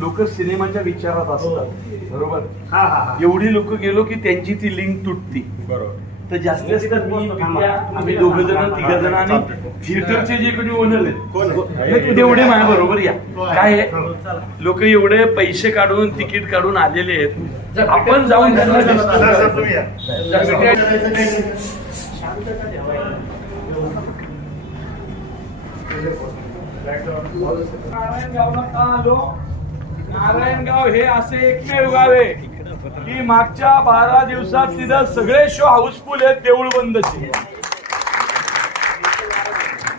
लोक सिनेमाच्या विचारात असतात, बरोबर. एवढी लोक गेलो की त्यांची ती लिंक तुटती, बरोबर. तर जास्तीत जास्त आम्ही 2 जण 3 जण आणि थिएटरचे जे कोणी ओनर आहेत तेवढे माझ्या बरोबर या. काय आहे, लोक एवढे पैसे काढून तिकीट काढून आलेले आहेत, आपण जाऊन नारायणगाव हे असे एकमेव गाव आहे की मागच्या 12 दिवसात तिथं सगळे शो हाऊसफुल आहेत, देऊळ बंदचे.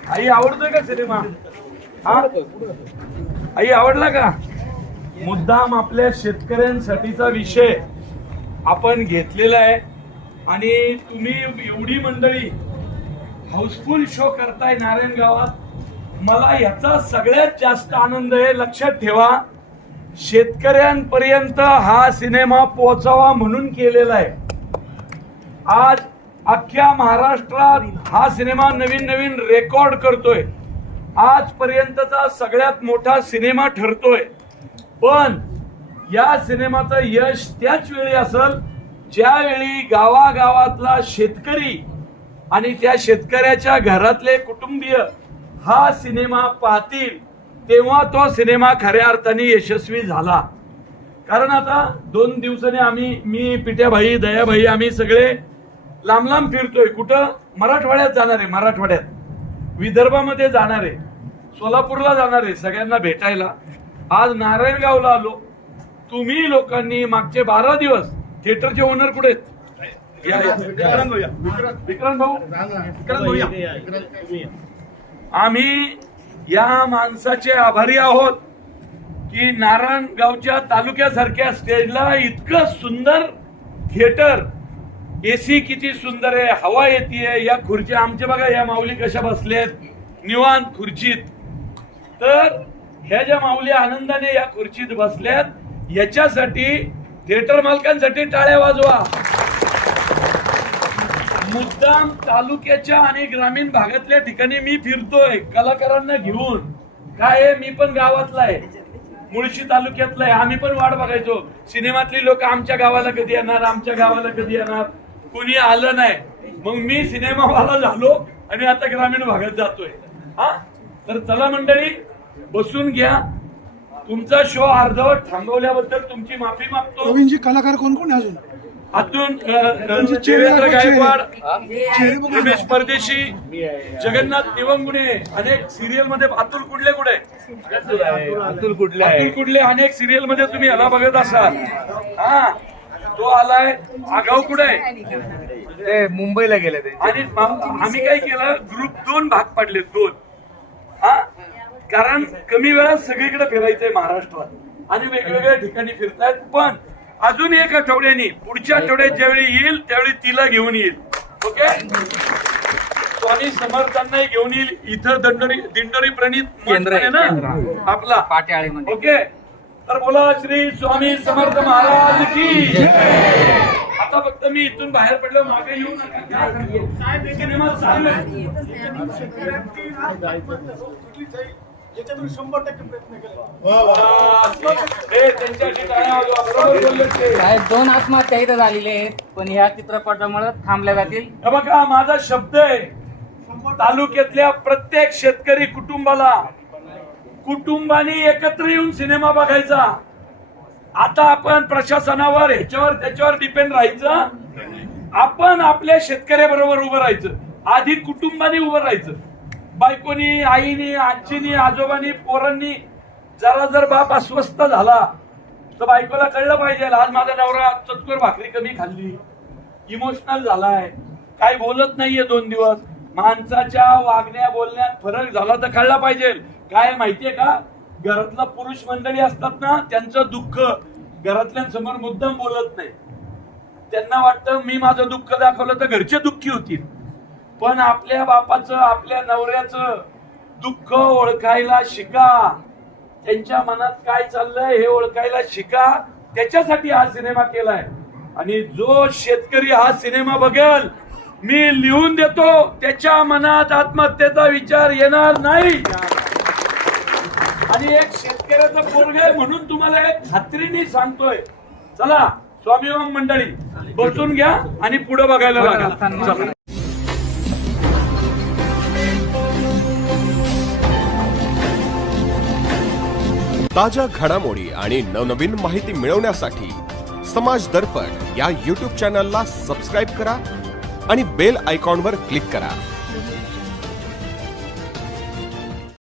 आई आवडतोय का सिनेमा? हा आई आवडला का? मुद्दाम आपल्या शेतकऱ्यांसाठीचा विषय आपण घेतलेला आहे आणि तुम्ही एवढी मंडळी हाऊसफुल शो करताय नारायणगावात. मला याचा सगळ्यात जास्त आनंद आहे. लक्षात ठेवा, शेतकऱ्यांपर्यंत हा सिनेमा पोहोचावा म्हणून केलेला आहे. आज अख्ख्या महाराष्ट्रात हा सिनेमा नवीन नवीन रेकॉर्ड करतोय. आजपर्यंतचा सगळ्यात मोठा सिनेमा ठरतोय. पण या सिनेमाचं यश त्याच वेळी असेल ज्यावेळी गावागावातला शेतकरी आणि त्या शेतकऱ्याच्या घरातले कुटुंबीय हा सिनेमा पाहतील, तेव्हा तो सिनेमा खऱ्या अर्थाने यशस्वी झाला. कारण आता 2 दिवसांनी मी पिट्याभाई दयाभाई आम्ही सगळे लांब लांब फिरतोय. कुठं? मराठवाड्यात जाणार आहे, मराठवाड्यात विदर्भामध्ये जाणार आहे, सोलापूरला जाणार आहे सगळ्यांना भेटायला. आज नारायणगावला आलो. तुम्ही लोकांनी मागचे 12 दिवस थिएटरचे ओनर कुठे आहेत? विक्रांत भाऊ, आम्ही या माणसाचे आभारी आहोत की नारायणगावच्या तालुक्यासारख्या स्टेजला इतकं सुंदर थिएटर, एसी किती सुंदर आहे, हवा येते. या खुर्च्या आमचे बघा, या माऊली कशा बसल्यात निवांत खुर्चीत. तर ह्या ज्या माऊली आनंदाने या खुर्चीत बसल्यात, याच्यासाठी थिएटर मालकांसाठी टाळ्या वाजवा. मुद्दाम तालुक्याच्या आणि ग्रामीण भागातल्या ठिकाणी मी फिरतोय कलाकारांना घेऊन. काय आहे, मी पण गावातला आहे, मुळशी तालुक्यातला आहे. आम्ही पण वाट बघायचो, सिनेमातली लोक आमच्या गावाला कधी येणार, आमच्या गावाला कधी येणार. कोणी आलं नाही. मग मी सिनेमावाला झालो आणि आता ग्रामीण भागात जातोय. हा, तर चला मंडळी, बसून घ्या. तुमचा शो अर्धवट थांबवल्याबद्दल तुमची माफी मागतो. प्रवीणजी, कलाकार कोण कोण आहे अजून? देवेंद्र गायकवाड, रमेश परदेशी, जगन्नाथ निवंगुणे, अनेक सिरियल मध्ये. अतुल कुडले कुठे? अतुल कुडले अनेक सिरियल मध्ये तुम्ही याला बघत असाल. हा, तो आलाय. आगाऊ कुठे? ते मुंबईला गेले ते. आणि आम्ही काय केलं, ग्रुप 2 भाग पडले, 2. हा, कारण कमी वेळात सगळीकडे फिरायचंय महाराष्ट्रात आणि वेगवेगळ्या ठिकाणी फिरतायत. पण अजून 1 आठवड्यानी, पुढच्या आठवड्यात ज्यावेळी येईल त्यावेळी तिला घेऊन येईल. ओके, स्वामी समर्थांना घेऊन येईल. इथं दिंडोरी प्रणित केंद्र आहे ना आपला पाट्याळीमध्ये. ओके, तर बोला श्री स्वामी समर्थ महाराज की. आता फक्त मी इथून बाहेर पडलो, मागे येऊ नका. सिनेमा चालू आहे. याच्यातून 100% प्रयत्न केले. साहेब 2 आत्महत्या इथं झालेल्या आहेत, पण ह्या चित्रपटामुळे थांबल्या जातील. बघा, माझा शब्द आहे, तालुक्यातल्या प्रत्येक शेतकरी कुटुंबाने एकत्र येऊन सिनेमा बघायचा. आता आपण प्रशासनावर ह्याच्यावर त्याच्यावर डिपेंड राहायचं. आपण आपल्या शेतकऱ्याबरोबर उभं राहायचं. आधी कुटुंबाने उभं राहायचं. बायकोनी, आईनी, आजीनी, आजोबांनी, पोरांनी. जर बाप अस्वस्थ झाला तर बायकोला कळलं पाहिजे, आज माझा नवरा चतकोर भाकरी कमी खाल्ली, इमोशनल झालाय, काही बोलत नाहीये 2 दिवस. माणसाच्या वागण्या बोलण्यात फरक झाला तर कळला पाहिजे. काय माहितीये का, घरातला पुरुष मंडळी असतात ना, त्यांचं दुःख घरातल्यांसमोर मुद्दाम बोलत नाही. त्यांना वाटतं मी माझं दुःख दाखवलं तर घरचे दुःखी होतील. पण आपल्या बापाचं, आपल्या नवऱ्याचं दुःख ओळखायला शिका. त्यांच्या मनात काय चाललंय हे ओळखायला शिका. त्याच्यासाठी हा सिनेमा केलाय. आणि जो शेतकरी हा सिनेमा बघेल, मी लिहून देतो, त्याच्या मनात आत्महत्येचा विचार येणार नाही. आणि एक शेतकऱ्याचा पोरग आहे म्हणून तुम्हाला एक खात्रीने सांगतोय. चला स्वाभिमान मंडळी बसून घ्या आणि पुढे बघायला लागा. चला. ताज्या घडामोडी आणि नवनवीन माहिती मिळवण्यासाठी समाज दर्पण या YouTube चॅनलला सबस्क्राईब करा आणि बेल आयकॉनवर क्लिक करा.